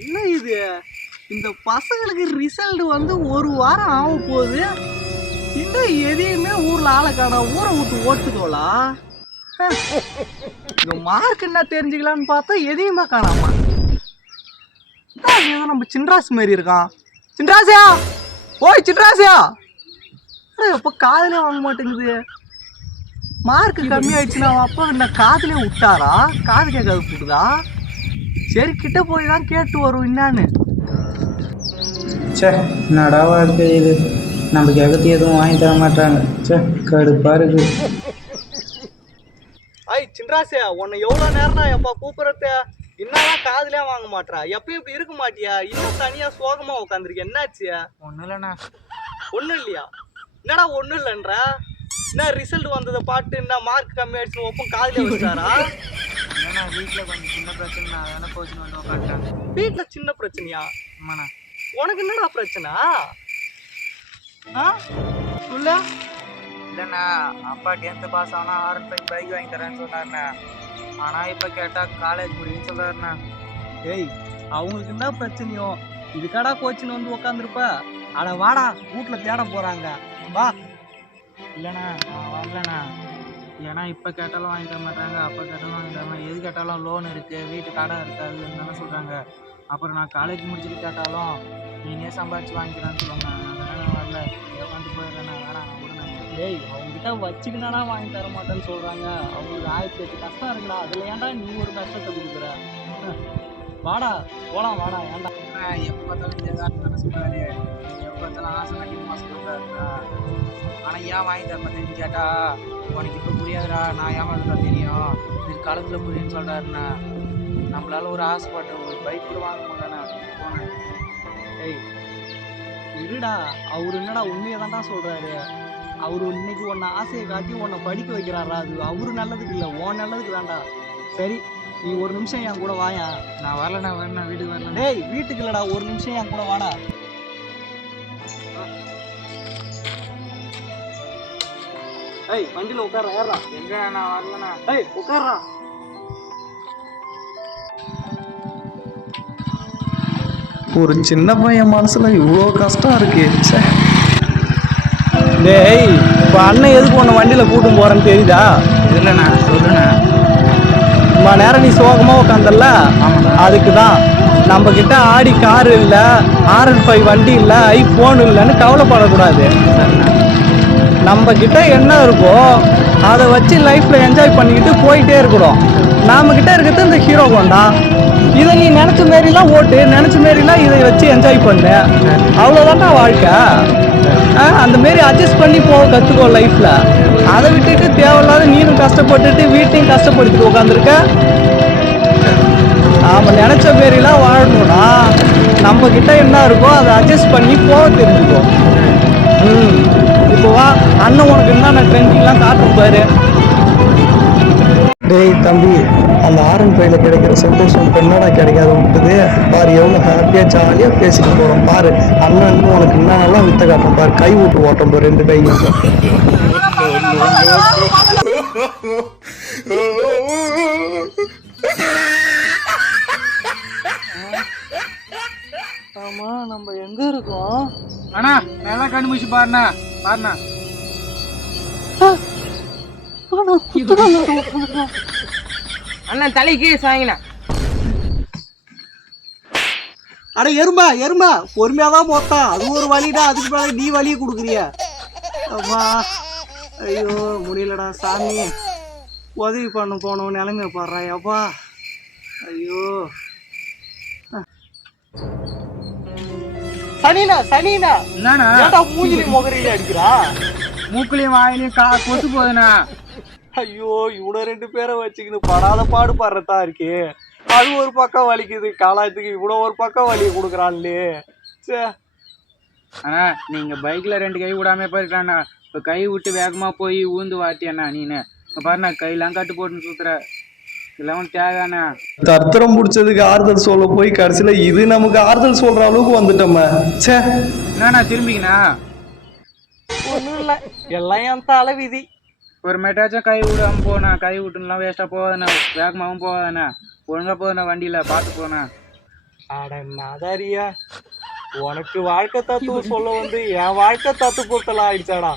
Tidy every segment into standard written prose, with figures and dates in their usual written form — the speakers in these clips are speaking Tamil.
என்ன இது இந்த பசங்களுக்கு ரிசல்ட் வந்து ஒரு வாரம் ஆக போகுது. இன்னும் எதையுமே ஊர்ல ஆளை காணோம். ஊரை விட்டு ஓட்டுதோலா இந்த மார்க் என்ன தெரிஞ்சுக்கலான்னு பார்த்தா எதையுமே காணாமா. ஏதோ நம்ம சின்ராசு மாதிரி இருக்கான். சின்ராசியா, ஓய் சின்ராசியா, எப்போ காதலே வாங்க மாட்டேங்குது. மார்க் கம்மி ஆயிடுச்சுன்னா அப்பா என்ன காதலே விட்டாரா? காது கேட்காது போட்டுதா? சரி கிட்ட போய் தான் கேட்டு வரும் என்னான்னு. சே நடாவா இருக்கு இது. நம்ம கேட்கறது எதுவும் வாங்கி தர மாட்டாங்க. சே கடுப்பா இருக்கு. ஐய் சின்ராசியா, உன்னை எவ்வளோ நேரம்டா எப்பா கூப்பிட்றத? என்னதான் காதலே வாங்க மாட்டா? எப்பயும் இப்படி இருக்க மாட்டியா? இன்னும் தனியா சோகமா உட்காந்துருக்க. என்னாச்சு? ஒன்றும் இல்லைண்ணா. ஒன்றும் இல்லையா? என்னடா ஒன்றும் இல்லைன்ற? என்ன ரிசல்ட் வந்ததை பாட்டு என்ன மார்க் கம்மி ஆயிடுச்சு ஒப்பம் காதலே வச்சாரா? ஏன்னா வீட்டில் கொஞ்சம் சின்ன பிரச்சனை, நான் வேணா கோச்சின்னு வந்து உட்காந்துட்டேன். வீட்டில் சின்ன பிரச்சனையா? ஆமாண்ணா. உனக்கு என்னடா பிரச்சனை? சொல்ல. இல்லைண்ணா, அப்பா 10th பாஸ் ஆனால் R15 பைக் வாங்கி தரேன்னு சொன்னார்ண்ணா. ஆனால் இப்போ கேட்டால் காலேஜ் முடியும்னு சொல்கிறாருண்ணா. ஏய், அவங்களுக்கு என்ன பிரச்சனையோ இதுக்கடா கோச்சின்னு வந்து உக்காந்துருப்ப. அட வாடா, வீட்டில் தேட போகிறாங்க, வா. இல்லைண்ணா நான் வரலண்ணா. ஏன்னா இப்போ கேட்டாலும் வாங்கி தர மாட்டாங்க, அப்போ கேட்டாலும் வாங்கி தர மாட்டாங்க. எது கேட்டாலும் லோன் இருக்குது, வீட்டு கடை இருக்காதுன்னு தானே சொல்கிறாங்க. அப்புறம் நான் காலேஜ் முடிச்சுட்டு கேட்டாலும் நீனே சம்பாதிச்சு வாங்கிக்கிறான்னு சொல்லுவாங்க. அதனால் நான் வரல, உட்காந்து போயிடுறேண்ணா. வேணாம் நான் விடுங்க. டேய், அவங்ககிட்ட வச்சுக்கினா வாங்கி தர மாட்டேன்னு சொல்கிறாங்க. அவங்களுக்கு 1008 கஷ்டம் இருக்குடா. அதில் ஏன்டா நீ ஒரு கஷ்டத்தை கொடுக்குற? வாடா போகலாம், வாடா. ஏன்டா எப்போ பார்த்தாலும் இந்த காரணம் தானே சொல்கிறாரு. எப்போ பார்த்தாலும் ஆசை கண்டிப்பாக சொல்கிறாருண்ணா. ஆனால் ஏன் வாங்கி தர மாட்டேன்னு கேட்டால் உனக்கு இப்போ புரியாதுடா, நான் ஏமாறதா தெரியும், இது காலத்தில் புரியுன்னு சொல்கிறாருண்ணா. நம்மளால ஒரு ஆசைப்பட்ட ஒரு பைக் கூட வாங்க முடியலண்ணா. போனேன். ஏய் இருடா, அவரு என்னடா உண்மையை தான்டா சொல்கிறாரு. அவரு இன்னைக்கு உன்னை ஆசையை காட்டி உன்னை படிக்க வைக்கிறாரா? அது அவரு நல்லதுக்கு இல்லை, உன் நல்லதுக்கு தான்டா. சரி, நீ ஒரு நிமிஷம் என் கூட வாயா. நான் வரலண்ணா, வரேண்ணா, வீட்டுக்கு வரல. டேய் வீட்டுக்கு இல்லைடா, ஒரு நிமிஷம் என் கூட வாடா. ஏய் வண்டியில் உட்கார, ஏறா. எங்க நான் வரலண்ணா. ஏய் உட்கார்றா. ஒரு சின்ன பையன் மனசுல இவ்வளோ கஷ்டம் இருக்கு. டேய், இப்போ அண்ணன் எதுக்கு உன்னை வண்டியில் கூட்டும் போறேன்னு தெரியுதா? இல்லைண்ணா, சொல்லுண்ணா. இவ்வளோ நேரம் நீ சோகமாக உட்காந்தல்ல, அதுக்கு தான். நம்ம கிட்ட ஆடி காரு இல்லை, R15 வண்டி இல்லை, ஐஃபோன் இல்லைன்னு கவலைப்படக்கூடாது. நம்ம கிட்ட என்ன இருக்கோ அதை வச்சு லைஃப்ல என்ஜாய் பண்ணிக்கிட்டு போயிட்டே இருக்கிறோம். நாம கிட்ட இருக்கிறது இந்த ஹீரோ ஹோண்டா. இதை நீ நினைச்ச மாரிலாம் ஓட்டு, நினைச்ச மாரிலாம் இதை வச்சு என்ஜாய் பண்ணு. அவ்வளோதான்டா வாழ்க்கை. அந்த மாரி அட்ஜஸ்ட் பண்ணி போக கற்றுக்கோ லைஃப்ல. அதை விட்டுட்டு தேவையில்லாத நீனும் கஷ்டப்பட்டுட்டு வீட்டையும் கஷ்டப்படுத்திட்டு உட்காந்துருக்க. நாம நினைச்ச மாரிலாம் வாழணும்னா நம்ம கிட்ட என்ன இருக்கோ அதை அட்ஜஸ்ட் பண்ணி போக தெரிஞ்சுக்கோ. இப்போ வா, அண்ணன் உனக்கு என்னென்ன ட்ரெண்டிங்லாம் காட்டும் பாரு. டேய் தம்பி, அந்த R15 கிடைக்கிற சந்தோஷம் இப்போ என்னடா கிடைக்காது விட்டுது பாரு. எவ்வளோ ஹாப்பியாக ஜாலியாக பேசிட்டு போகிறோம் பாரு. அண்ணன் உனக்கு என்னென்னலாம் வித்த காட்டும் பாரு. கை விட்டு ஓட்டம் பாரு, 2 கையும். ஆமா, நம்ம எங்க இருக்கோம்? அண்ணா நல்லா கண்டுபிடிச்சு பாருண்ணா, பாருண்ணா. அண்ணா தலைக்கு சாங்கினா. அட எருமா எருமா, பொறுமையாதான் போத்தான். அது ஒரு வழிடா, அதுக்கு மேலே நீ வழியை கொடுக்குறிய. அம்மா ஐயோ முடியலடா சாமி. உதவி பண்ண போனவன் நிலைமைய பாடுறா. அப்பா ஐயோ. சனினா சனினா என்னண்ணா ஏன்டா மூஞ்சிலையும் முகரையில அடிக்கிறா? மூக்குலையும் வாயிலையும் கொத்து போகுதுண்ணா. ஐயோ, இவ்வளோ 2 பேரை வச்சுக்கின்னு படாத பாடு பாடுறதா இருக்கு. அது ஒரு பக்கம் வலிக்குது, காலாயத்துக்கு இவ்வளோ ஒரு பக்கம் வலியை கொடுக்குறான்லே. சே அண்ணா நீங்க பைக்ல 2 கை விடாம போயிருக்கலாண்ணா. இப்போ கை விட்டு வேகமா போய் ஊந்து வாட்டியண்ணா நீனு. இப்போ பாருண்ணா கையெல்லாம் கட்டு போட்டுன்னு சுத்துற. இதெல்லாம் தேவையாண்ணா. தத்திரம் பிடிச்சதுக்கு ஆறுதல் சொல்ல போய் கடைசியில் இது நமக்கு ஆறுதல் சொல்ற அளவுக்கு வந்துட்டோமே. சே என்னண்ணா திரும்பிங்கண்ணா? ஒன்றும் இல்லை, எல்லாம் என் தலை விதி. ஒரு மெட்டாச்சும் கை விடாம போண்ணா. கை விட்டுலாம் வேஸ்ட்டாக போகாதுண்ணா, வேகமாகவும் போகாதுண்ணா. ஒழுங்காக போகுதுண்ணா, வண்டியில் பார்த்து போண்ணா. அட நாதாரியா, உனக்கு வாழ்க்கை தத்துவம் சொல்ல வந்து என் வாழ்க்கை தத்து பொறுத்தலாம் ஆயிடுச்சாடா.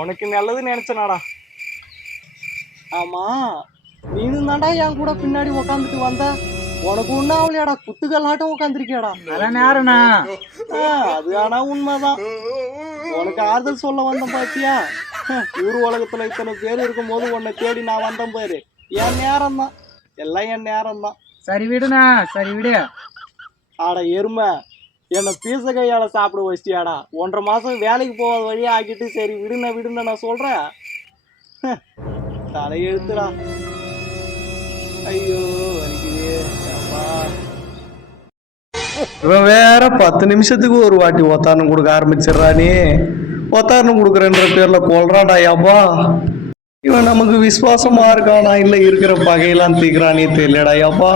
உனக்கு நல்லது நினைச்சனாடா. ஆமா, நீனும் தாண்டா என் கூட பின்னாடி உக்காந்துட்டு வந்தா. உனக்கு ஒன்னும் ஆகலையாடா, குத்துக்கல்லாட்டம் உட்காந்துருக்கியாடா. அதெல்லாம் நேரம்ண்ணா. அது ஆனா உண்மைதான். உனக்கு ஆறுதல் சொல்ல வந்தேன் பாத்தியா. ஊர் உலகத்துல இத்தனை பேர் இருக்கும் போது உன்னை தேடி நான் வந்தேன் பாரு. என் நேரம் தான், எல்லாம் என் நேரம் தான். சரி விடுண்ணா, சரி விடு. ஆட எருமை, என்னை பீச கையால சாப்பிட வச்சிட்டியாடா. 1.5 மாசம் வேலைக்கு போகாத வழியா ஆக்கிட்டு சரி விடுன நான் சொல்றேன். தலையெழுத்துடா. ஐயோ வலிக்குது. இவன் வேற 10 நிமிஷத்துக்கு ஒரு வாட்டி ஒத்தாரணம் கொடுக்க ஆரம்பிச்சிடுறானே. ஒத்தாரணம் கொடுக்குறன்ற பேர்ல கொல்றான்டா. யாப்பா, இவன் நமக்கு விசுவாசமா இருக்கானா இல்ல இருக்கிற பகையெல்லாம் தீக்கிறானே தெரியலடா. யாப்பா,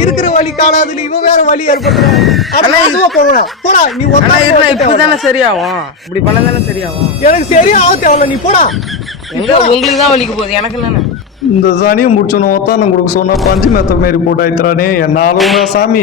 இருக்கிற வழி காணாது, இவன் வேற வழி போடா. நீ இப்பதானே சரியாகும், இப்படி பண்ணதானே சரியாகும். எனக்கு சரியா ஆக தேவையில்ல, நீ போடா. உங்களுக்கு தான் வலிக்கு போகுது, எனக்கு இல்லைன்னு. இந்த சனியை முடிச்சோன்னு ஒத்தானம் கொடுக்க சொன்னா பஞ்சு மெத்த மாரி போட்டு ஆயித்துறானே. என்னாலும் சாமி.